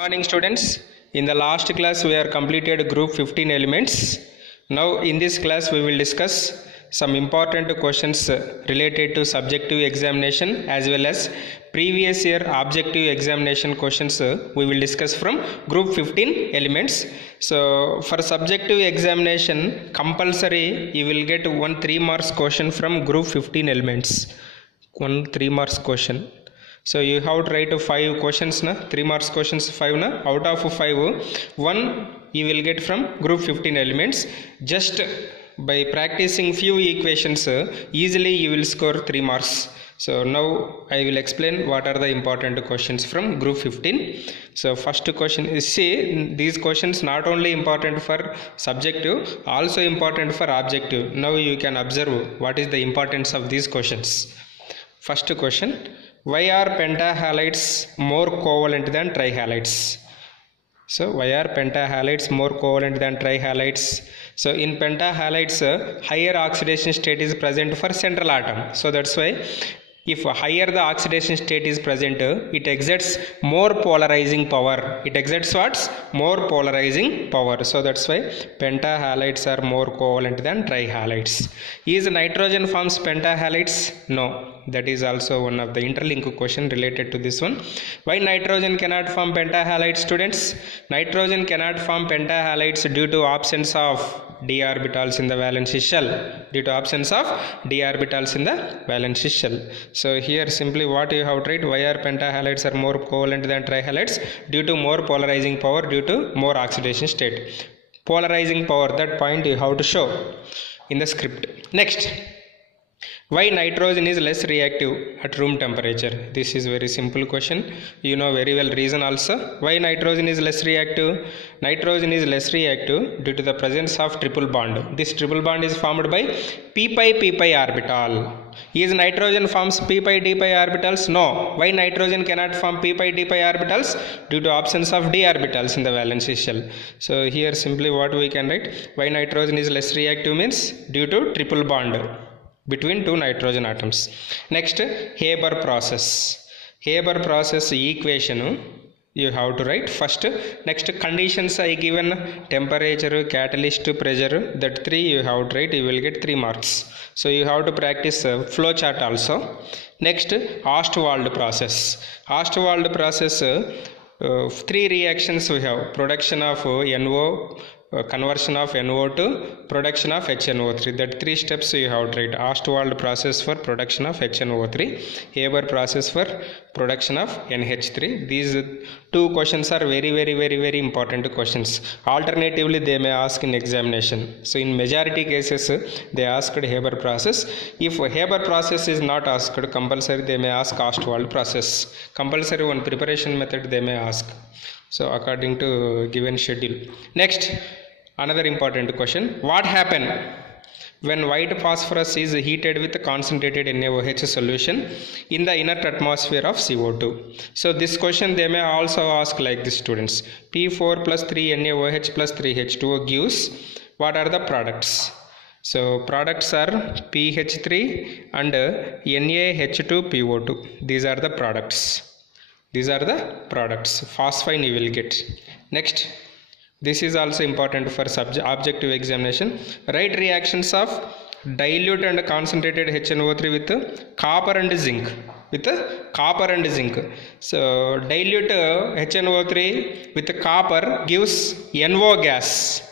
Morning students. In the last class we are completed group 15 elements. Now in this class we will discuss some important questions related to subjective examination as well as previous year objective examination questions we will discuss from group 15 elements. So for subjective examination compulsory you will get one 3 marks question from group 15 elements. One 3 marks question. So you have to write 5 questions na 3 marks questions 5 na out of 5 one you will get from group 15 elements. Just by practicing few equations easily you will score 3 marks. So now I will explain what are the important questions from group 15. So first question is, see, these questions not only important for subjective also important for objective. Now you can observe what is the importance of these questions. First question, why are pentahalides more covalent than trihalides? So why are pentahalides more covalent than trihalides? So in pentahalides higher oxidation state is present for central atom. So that's why if higher the oxidation state is present, it exerts more polarizing power. It exerts what? More polarizing power. So that's why pentahalides are more covalent than trihalides. Is nitrogen forms pentahalides? No. That is also one of the interlink question related to this one. Why nitrogen cannot form pentahalides, students? Nitrogen cannot form pentahalides due to absence of d orbitals in the valence shell. Due to absence of d orbitals in the valence shell. So here simply what you have to write, why are pentahalides are more covalent than trihalides? Due to more polarizing power, due to more oxidation state. Polarizing power, that point you have to show in the script. Next, why nitrogen is less reactive at room temperature? This is very simple question. You know very well reason also. Why nitrogen is less reactive? Nitrogen is less reactive due to the presence of triple bond. This triple bond is formed by p pi orbital. Is nitrogen forms p pi d pi orbitals? No. Why nitrogen cannot form p pi d pi orbitals? Due to absence of d orbitals in the valence shell. So here simply what we can write, why nitrogen is less reactive means due to triple bond between two nitrogen atoms. Next, Haber process. Haber process equation you have to write first. Next, conditions I given, temperature, catalyst, pressure, that 3 you have to write, you will get 3 marks. So you have to practice flow chart also. Next, Ostwald process. Ostwald process 3 reactions we have, production of NO, conversion of NO to production of HNO3. That 3 steps you have to write. Ostwald process for production of HNO3, Haber process for production of NH3. These 2 questions are very important questions. Alternatively they may ask in examination. So in majority cases they asked Haber process. If Haber process is not asked, compulsory they may ask Ostwald process. Compulsory one preparation method they may ask. So according to given schedule. Next, another important question, what happen when white phosphorus is heated with concentrated NaOH solution in the inert atmosphere of CO2? So this question they may also ask like this, students. P4 plus 3 NaOH plus 3H2O gives, what are the products? So products are PH3 and NaH2PO2. These are the products. These are the products. Phosphine you will get. Next, this is also important for objective examination. Write reactions of dilute and concentrated HNO3 with copper and zinc. With copper and zinc. So dilute HNO3 with copper gives NO gas.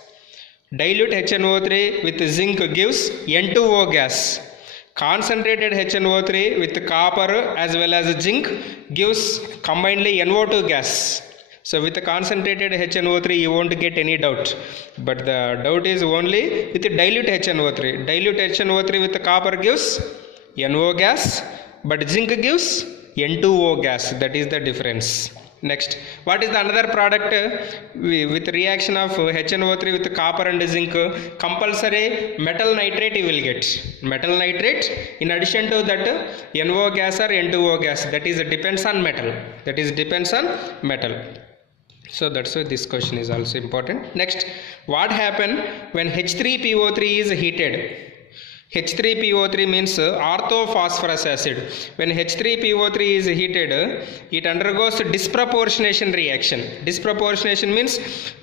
Dilute HNO3 with zinc gives N2O gas. Concentrated HNO3 with copper as well as zinc gives combinedly NO2 gas. So with the concentrated HNO3 you won't get any doubt. But the doubt is only with the dilute HNO3. Dilute HNO3 with the copper gives NO gas, but zinc gives N2O gas. That is the difference. Next, what is the another product with reaction of HNO3 with copper and zinc? Compulsory metal nitrate you will get. Metal nitrate, in addition to that NO gas or N2O gas, that is depends on metal. That is depends on metal. So that's why this question is also important. Next, what happen when H3PO3 is heated? H3PO3 means orthophosphorus acid. When H3PO3 is heated, it undergoes disproportionation reaction. Disproportionation means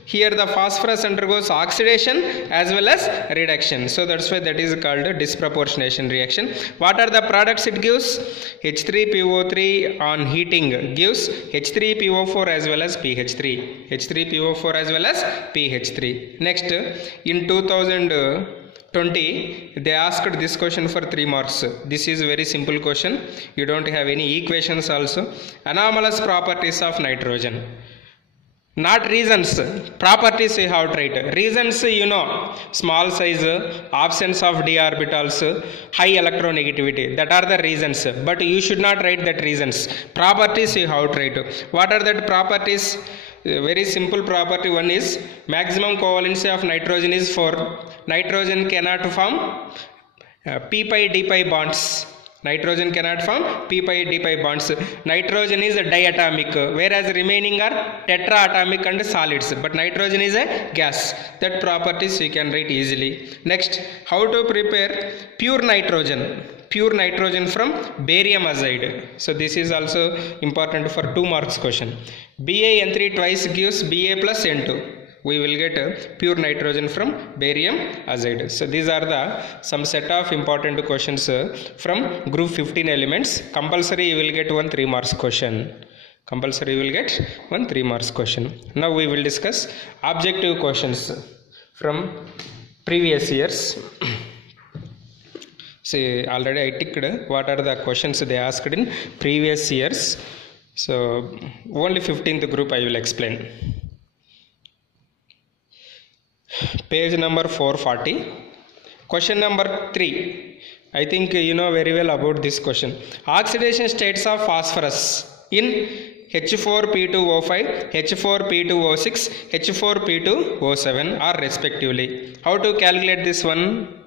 here the phosphorus undergoes oxidation as well as reduction. So that's why that is called disproportionation reaction. What are the products it gives? H3PO3 on heating gives H3PO4 as well as PH3. H3PO4 as well as PH3. Next, in 2020 they asked this question for 3 marks. This is very simple question. You don't have any equations also. Anomalous properties of nitrogen. Not reasons, properties you have to write. Reasons you know, small size, absence of d orbitals, high electronegativity, that are the reasons. But you should not write that reasons. Properties you have to write. What are that properties? Very simple property. One is maximum covalency of nitrogen is 4. Nitrogen cannot form p pi d pi bonds. Nitrogen cannot form p pi d pi bonds. Nitrogen is a diatomic, whereas remaining are tetraatomic and solids. But nitrogen is a gas. That properties you can write easily. Next, how to prepare pure nitrogen? Pure nitrogen from barium azide. So this is also important for 2 marks question. BaN3 twice gives Ba plus N2. We will get pure nitrogen from barium azide. So these are the some set of important questions from group 15 elements. Compulsory you will get 1 3 marks question. Compulsory you will get 1 3 marks question. Now we will discuss objective questions from previous years. See, already I ticked what are the questions they asked in previous years. So only 15th group I will explain. Page number 440. Question number 3. I think you know very well about this question. Oxidation states of phosphorus in H4P2O5, H4P2O6, H4P2O7 are respectively. How to calculate this one?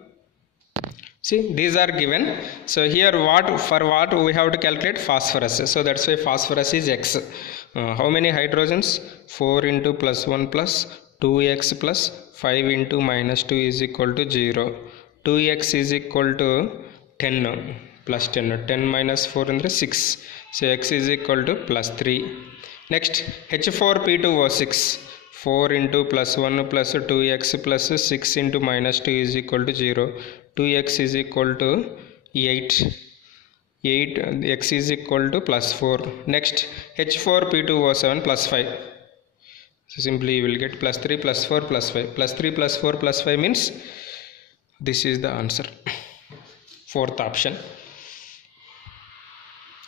See, these are given. So here for what we have to calculate phosphorus. So that's why phosphorus is X. How many hydrogens? 4 into plus 1 plus 2x plus 5 into minus 2 is equal to 0. 2x is equal to 10 plus 10. 10 minus 4 and 6. So x is equal to plus 3. Next, H4P2O6. 4 into plus 1 plus 2x plus 6 into minus 2 is equal to 0. 2x is equal to 8. 8 x is equal to plus 4. Next, H4P2O7 plus 5. So simply you will get plus 3 plus 4 plus 5. Plus 3 plus 4 plus 5 means this is the answer. Fourth option.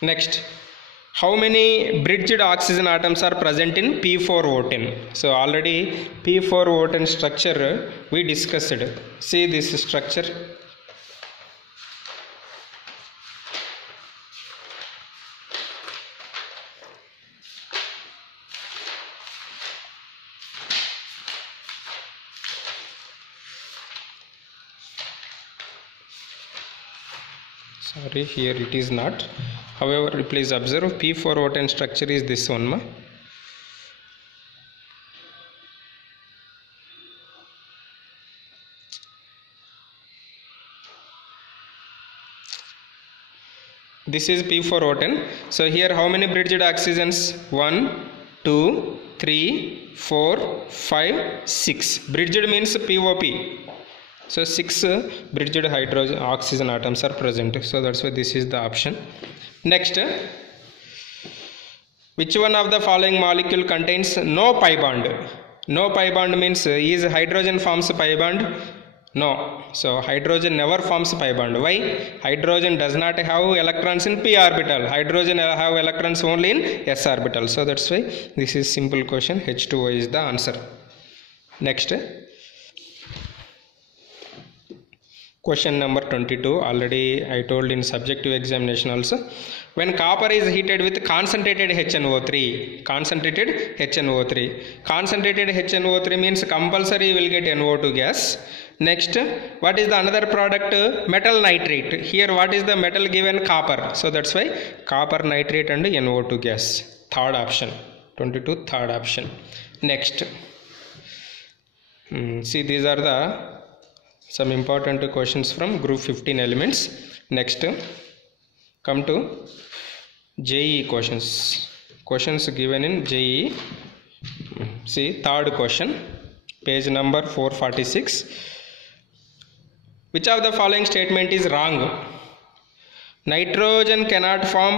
Next, how many bridged oxygen atoms are present in P4O10? So already P4O10 structure we discussed. See this structure. Sorry, here it is not. However, please observe P4O10 structure is this one. Ma. This is P4O10. So here how many bridged oxygens? 1, 2, 3, 4, 5, 6. Bridged means POP. So 6 bridged hydrogen oxygen atoms are present. So that's why this is the option. Next, which one of the following molecule contains no pi bond? No pi bond means is hydrogen forms pi bond? No. So hydrogen never forms pi bond. Why? Hydrogen does not have electrons in p orbital. Hydrogen have electrons only in s orbital. So that's why this is simple question. H2O is the answer. Next. Question number 22, already I told in subjective examination also. When copper is heated with concentrated HNO3, concentrated HNO3 means compulsory will get NO2 gas. Next, what is the another product? Metal nitrate. Here what is the metal given? Copper. So that's why copper nitrate and NO2 gas. Third option. 22, third option. Next, see these are the some important questions from group 15 elements. Next, come to JEE questions given in JEE. See, third question, page number 446. Which of the following statement is wrong? Nitrogen cannot form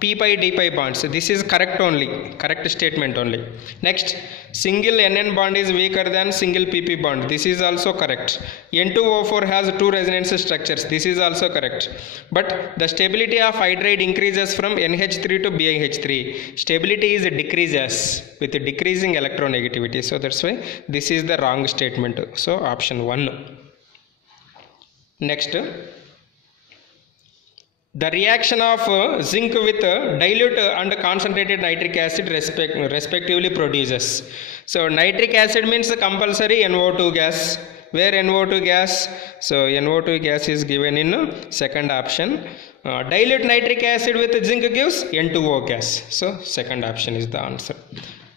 p pi d pi bonds. This is correct only, correct statement only. Next, single NN bond is weaker than single PP bond. This is also correct. N2O4 has two resonance structures. This is also correct. But the stability of hydride increases from NH3 to BiH3. Stability is decreases with decreasing electronegativity. So that's why this is the wrong statement. So option 1. Next, the reaction of zinc with dilute and concentrated nitric acid respectively produces. So nitric acid means compulsory NO2 gas. Where NO2 gas? So NO2 gas is given in second option. Dilute nitric acid with zinc gives N2O gas. So second option is the answer.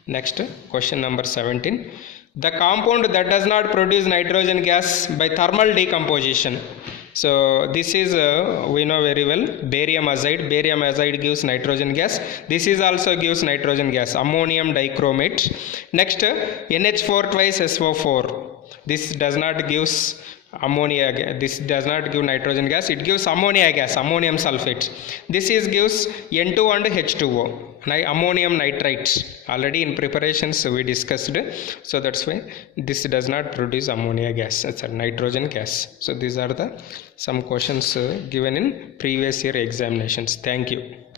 Next, question number 17. The compound that does not produce nitrogen gas by thermal decomposition. So this is we know very well, barium azide. Barium azide gives nitrogen gas. This is also gives nitrogen gas, ammonium dichromate. Next, NH4 twice SO4. This does not gives ammonia. This does not give nitrogen gas. It gives ammonia gas, ammonium sulfate. This is gives N2 and H2O. Ammonium nitrite. Already in preparations we discussed. So that's why this does not produce ammonia gas. It's a nitrogen gas. So these are the some questions given in previous year examinations. Thank you.